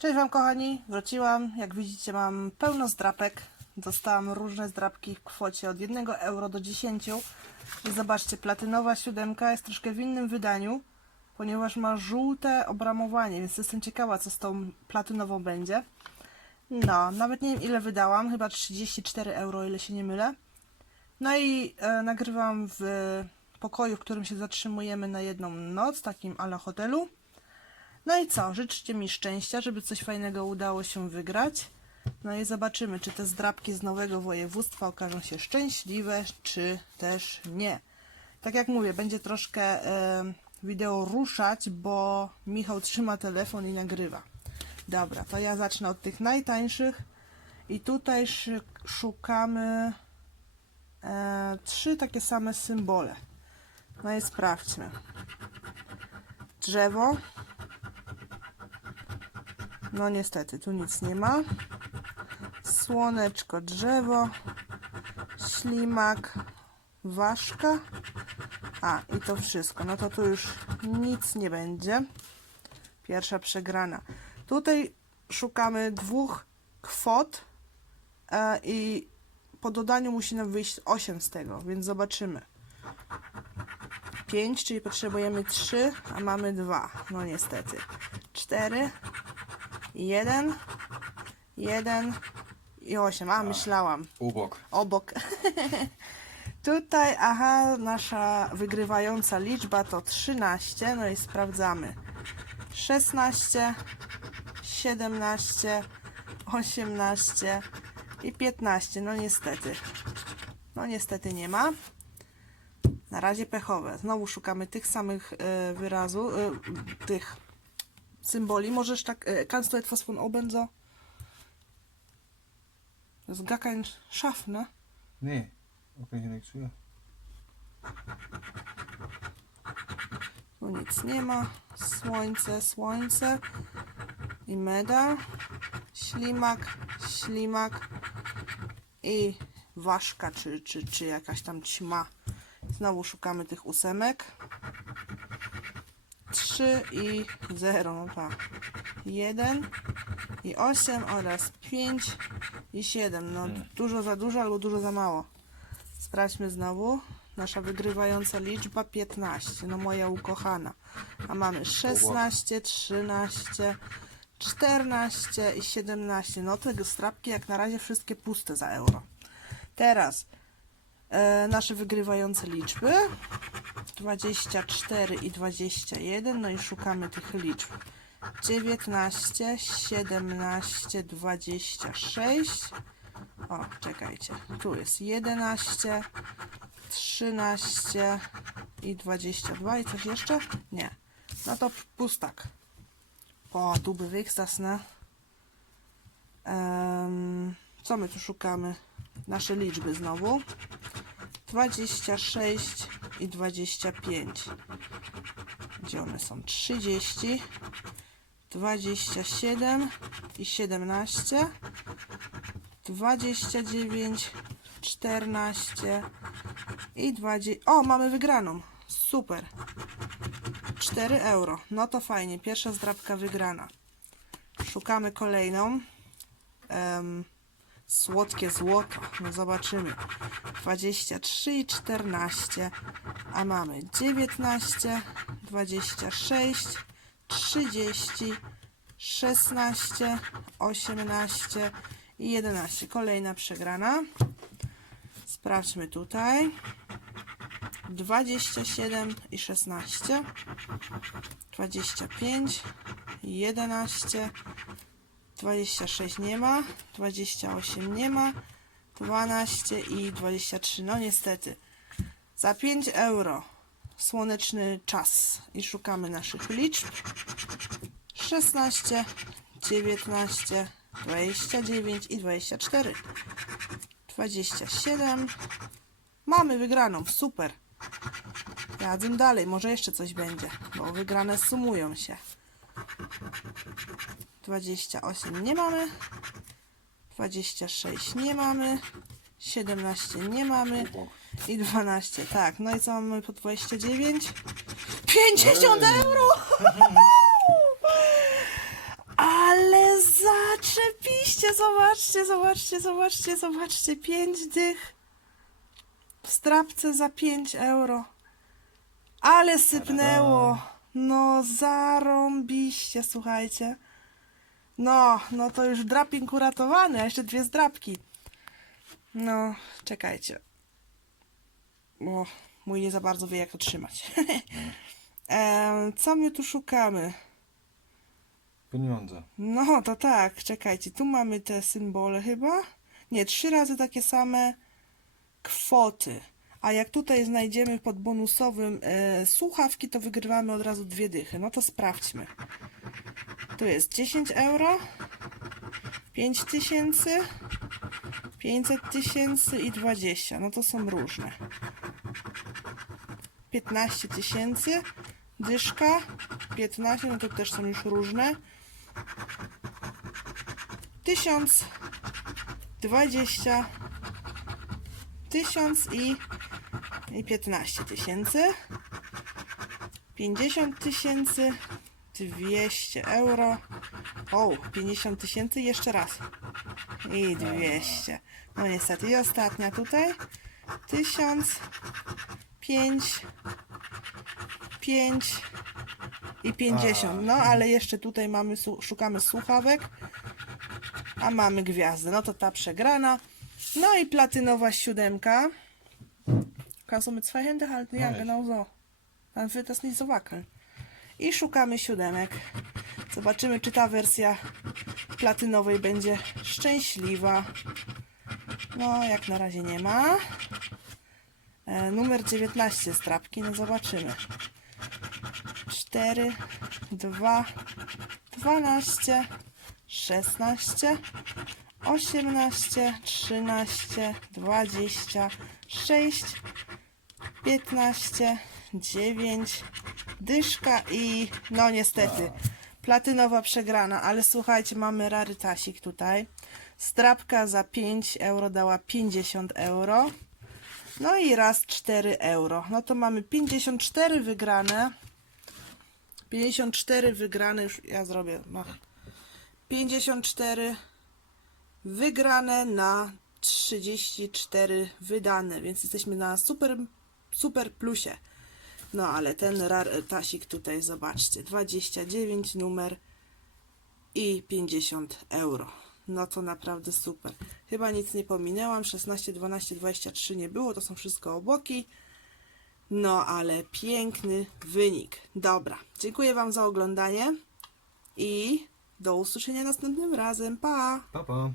Cześć Wam kochani, wróciłam. Jak widzicie mam pełno zdrapek. Dostałam różne zdrapki w kwocie od 1 euro do 10. I zobaczcie, platynowa siódemka jest troszkę w innym wydaniu, ponieważ ma żółte obramowanie, więc jestem ciekawa co z tą platynową będzie. No, nawet nie wiem ile wydałam, chyba 34 euro, ile się nie mylę. No i e, nagrywam w pokoju, w którym się zatrzymujemy na jedną noc, takim ala hotelu. No i co? Życzcie mi szczęścia, żeby coś fajnego udało się wygrać. No i zobaczymy, czy te zdrabki z nowego województwa okażą się szczęśliwe, czy też nie. Tak jak mówię, będzie troszkę wideo ruszać, bo Michał trzyma telefon i nagrywa. Dobra, to ja zacznę od tych najtańszych. I tutaj szukamy e, trzy takie same symbole. No i sprawdźmy. Drzewo, no niestety, tu nic nie ma. Słoneczko, drzewo, ślimak, ważka. A, i to wszystko. No to tu już nic nie będzie. Pierwsza przegrana. Tutaj szukamy dwóch kwot e, i po dodaniu musi nam wyjść 8 z tego, więc zobaczymy. 5, czyli potrzebujemy 3, a mamy 2. No niestety. 4, Jeden, jeden i osiem. A, myślałam. Ubok. Obok. Tutaj, aha, nasza wygrywająca liczba to 13. No i sprawdzamy. 16, 17, 18 i 15. No niestety. No niestety nie ma. Na razie pechowe. Znowu szukamy tych samych e, wyrazu, e, tych symboli. Możesz tak, eh, kannst du etwas von oben so? Das ist gar kein Schaff, ne? Nee, daar kan je niks voor. Tu nic nie ma. Słońce, słońce. I meda. Ślimak, ślimak. I ważka, czy, czy, czy jakaś tam ćma. Znowu szukamy tych ósemek. 3 i 0, no tak. 1 i 8 oraz 5 i 7. No dużo za dużo albo dużo za mało. Sprawdźmy znowu. Nasza wygrywająca liczba 15. No moja ukochana. A mamy 16, 13, 14 i 17. No te strapki jak na razie wszystkie puste za euro. Teraz e, nasze wygrywające liczby. 24 i 21. No i szukamy tych liczb. 19, 17, 26. O, czekajcie. Tu jest 11, 13 i 22 i coś jeszcze? Nie. No to pustak. O, tu by wykstasne. Um, co my tu szukamy? Nasze liczby znowu. 26 i 25. Gdzie one są? 30, 27 i 17, 29, 14 i 20. O, mamy wygraną. Super. 4 euro. No to fajnie. Pierwsza zdrabka wygrana. Szukamy kolejną. Em, słodkie złoto. No zobaczymy. 23 i 14. A mamy 19, 26, 30, 16, 18 i 11. Kolejna przegrana. Sprawdźmy tutaj. 27 i 16, 25, 11, 26 nie ma, 28 nie ma, 12 i 23. No niestety. Za 5 euro słoneczny czas i szukamy naszych liczb. 16, 19, 29 i 24. 27. Mamy wygraną, super. Jadzę dalej, może jeszcze coś będzie, bo wygrane sumują się. 28 nie mamy. 26 nie mamy. 17 nie mamy. I 12, tak. No i co mamy po 29? 50 euro! Ale zobaczcie, zobaczcie, zobaczcie, zobaczcie, zobaczcie. Pięć dych w strapce za 5 euro. Ale sypnęło. No, zarąbiście, słuchajcie. No, no to już draping uratowany, a jeszcze dwie zdrapki. No, czekajcie. Bo mój nie za bardzo wie, jak to trzymać. Co my tu szukamy? Pieniądze. No, to tak, czekajcie, tu mamy te symbole chyba. Nie, trzy razy takie same kwoty. A jak tutaj znajdziemy pod bonusowym e, słuchawki, to wygrywamy od razu dwie dychy. No to sprawdźmy. Tu jest 10 euro, 5 tysięcy, 500 tysięcy i 20. No to są różne. 15 tysięcy, dyszka, 15, no to też są już różne. 1000, 20, 1000 i, i 15 tysięcy, 50 tysięcy, 200 euro, o, 50 tysięcy jeszcze raz i 200. No niestety i ostatnia tutaj, 1000, 5, 5 i 50. No ale jeszcze tutaj mamy, szukamy słuchawek, a mamy gwiazdę. No to ta przegrana. No i platynowa siódemka. Kannst du mit zwei Händen halten? Ja, genau so. Dann wird das nicht so wackeln. I szukamy siódemek. Zobaczymy, czy ta wersja platynowej będzie szczęśliwa. No, jak na razie nie ma. E, numer 19 strapki, no zobaczymy. 4, 2, 12, 16, 18, 13, 26, 15, 9, dyszka i no niestety platynowa przegrana, ale słuchajcie, mamy rarytasik tutaj. Strapka za 5 euro dała 50 euro. No i raz 4 euro. No to mamy 54 wygrane. 54 wygrane, już ja zrobię. Mach. 54 wygrane na 34 wydane, więc jesteśmy na super, super plusie. No ale ten rar tasik tutaj, zobaczcie, 29 numer i 50 euro. No to naprawdę super. Chyba nic nie pominęłam, 16, 12, 23 nie było, to są wszystko obłoki. No ale piękny wynik. Dobra, dziękuję Wam za oglądanie i do usłyszenia następnym razem. Pa! Pa, pa.